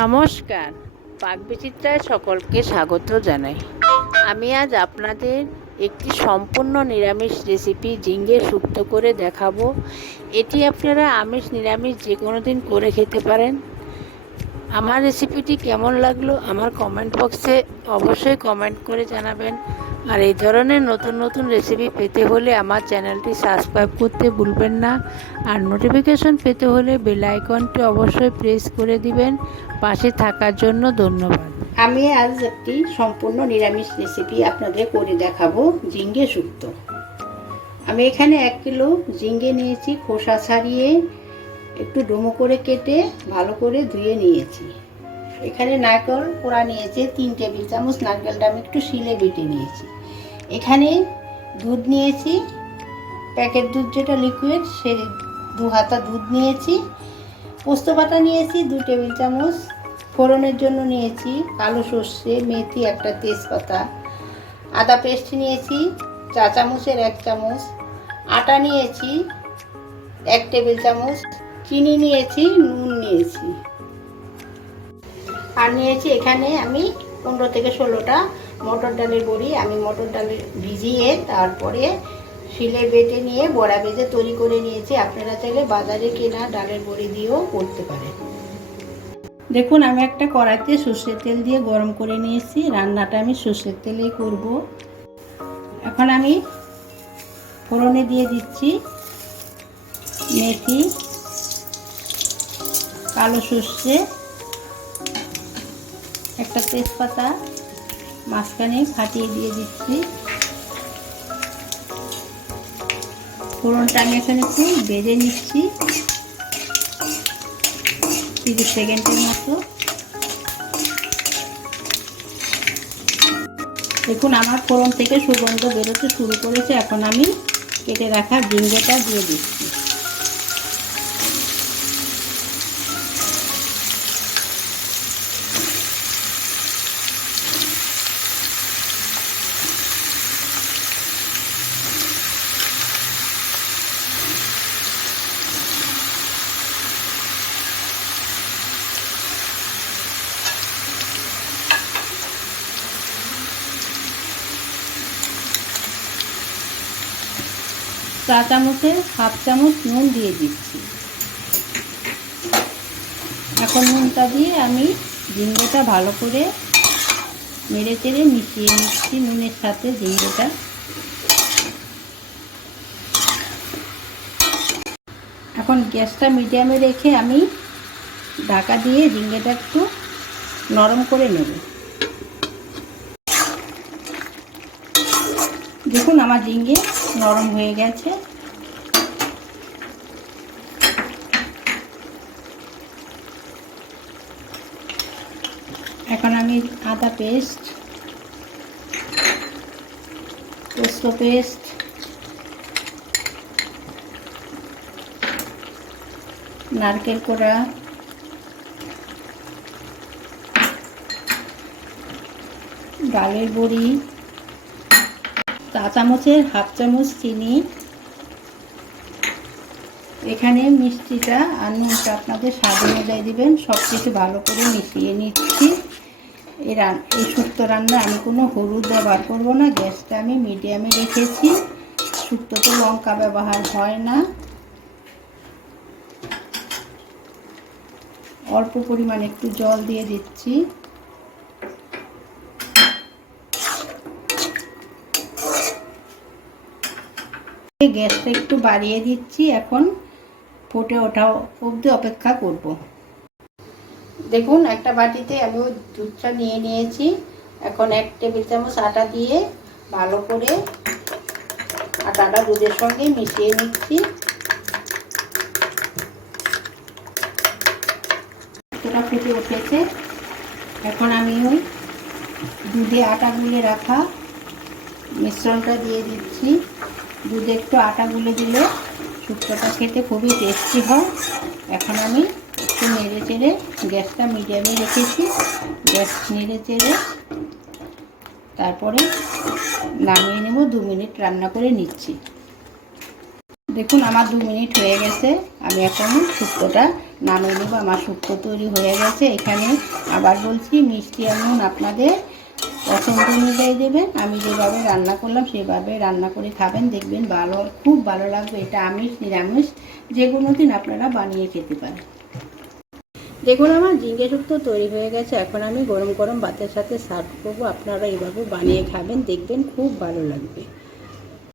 নমস্কার, পাকবিচিত্রায় সকলকে স্বাগত জানাই। আমি আজ আপনাদের একটি সম্পূর্ণ নিরামিষ রেসিপি ঝিঙে শুক্তো করে দেখাবো। এটি আপনারা আমিষ নিরামিষ যে কোনো দিন করে খেতে পারেন। আমার রেসিপিটি কেমন লাগলো আমার কমেন্ট বক্সে অবশ্যই কমেন্ট করে জানাবেন। আর এই ধরনের নতুন নতুন রেসিপি পেতে হলে আমার চ্যানেলটি সাবস্ক্রাইব করতে ভুলবেন না। আর নোটিফিকেশন পেতে হলে বেল আইকনটি অবশ্যই প্রেস করে দিবেন। পাশে থাকার জন্য ধন্যবাদ। আমি আজ একটি সম্পূর্ণ নিরামিষ রেসিপি আপনাদের করে দেখাবো, ঝিঙে শুক্তো। আমি এখানে 1 কিলো ঝিঙে নিয়েছি, খোসা ছাড়িয়ে একটু ডুমো করে কেটে ভালো করে ধুয়ে নিয়েছি। এখানে নারকেল কোড়া নিয়েছি 3 টেবিল চামচ, নারকেলটা আমি একটু শিলে বেটে নিয়েছি। এখানে দুধ নিয়েছি, প্যাকেট দুধ যেটা লিকুইড, সেই 2 হাতা দুধ নিয়েছি। পোস্ত বাটা নিয়েছি 2 টেবিল চামচ। ফোড়নের জন্য নিয়েছি কালো সর্ষে, মেথি, একটা তেজপাতা। আদা পেস্ট নিয়েছি 4 চামচের 1 চামচ। আটা নিয়েছি 1 টেবিল চামচ। চিনি নিয়েছি, নুন নিয়েছি। আর নিয়েছি এখানে আমি 15 থেকে 16টা মটর ডালের বড়ি। আমি মটর ডাল ভিজিয়ে তারপরে শিলে বেটে নিয়ে বড়া ভেজে তৈরি করে নিয়েছি। আপনারা চাইলে বাজারে কেনা ডালের বড়ি দিয়েও করতে পারেন। দেখুন, আমি একটা কড়াইতে সর্ষের তেল দিয়ে গরম করে নিয়েছি। রান্নাটা আমি সর্ষের তেলেই করব। এখন আমি ফোড়নে দিয়ে দিচ্ছি মেথি, কালো সর্ষে, একটা তেজপাতা মাঝখানে ফাটিয়ে দিয়ে দিচ্ছি। ফোড়নটা আমি এখন একটু ভেজে নিচ্ছি 30 সেকেন্ডের মতো। দেখুন, আমার ফোড়ন থেকে সুগন্ধ বেরোতে শুরু করেছে। এখন আমি কেটে রাখা ঝিঙেটা দিয়ে দিচ্ছি। চা চামচের 1/2 চামচ নুন দিয়ে দিচ্ছি। এখন নুনটা দিয়ে আমি ঝিঙেটা ভালো করে নেড়ে চেড়ে মিশিয়ে নিচ্ছি নুনের সাথে ঝিঙেটা। এখন গ্যাসটা মিডিয়ামে রেখে আমি ঢাকা দিয়ে ঝিঙেটা একটু নরম করে নেব। দেখুন, আমার ঝিঙে নরম হয়ে গেছে। এখন আমি আদা পেস্ট, পোস্ত পেস্ট, নারকেল কোড়া, ডালের বড়ি, চা চামচের 1/2 চামচ চিনি, এখানে মিষ্টিটা আর নুনটা আপনাদের স্বাদ অনুযায়ী দিবেন। সব কিছু ভালো করে মিশিয়ে নিচ্ছি। এই শুক্তো রান্না আমি কোনো হলুদ ব্যবহার করব না। গ্যাসটা আমি মিডিয়ামে রেখেছি। শুক্তোতে লঙ্কা ব্যবহার হয় না। অল্প পরিমাণে একটু জল দিয়ে দিচ্ছি। গ্যাসটা একটু বাড়িয়ে দিচ্ছি। এখন ফুটে ওঠা অবধি অপেক্ষা করব। দেখুন, একটা বাটিতে আমি দুধটা নিয়ে নিয়েছি। এখন 1 টেবিল চামচ আটা দিয়ে ভালো করে আটাটা দুধের সঙ্গে মিশিয়ে নিচ্ছি। এটা ফুটে উঠেছে। এখন আমি ওই দুধে আটা গুলে রাখা মিশ্রণটা দিয়ে দিচ্ছি। দুধে একটু আটা গুলে দিলে শুক্তোটা খেতে খুবই টেস্টি হয়। এখন আমি একটু নেড়ে চেড়ে, গ্যাসটা মিডিয়ামে রেখেছি, গ্যাস নেড়ে চেড়ে তারপরে নামিয়ে নেব। 2 মিনিট রান্না করে নিচ্ছি। দেখুন আমার 2 মিনিট হয়ে গেছে, আমি এখন শুক্তোটা নামিয়ে নেব। আমার শুক্তো তৈরি হয়ে গেছে। এখানে আবার বলছি, মিষ্টি আর নুন আপনাদের পছন্দ অনুযায়ী দেবেন। আমি যেভাবে রান্না করলাম সেভাবে রান্না করে খাবেন, দেখবেন ভালো, খুব ভালো লাগবে। এটা আমিষ নিরামিষ যে কোনো দিন আপনারা বানিয়ে খেতে পারেন। দেখুন আমার ঝিঙে শুক্তো তৈরি হয়ে গেছে। এখন আমি গরম গরম ভাতের সাথে সার্ভ করবো। আপনারা এইভাবে বানিয়ে খাবেন, দেখবেন খুব ভালো লাগবে।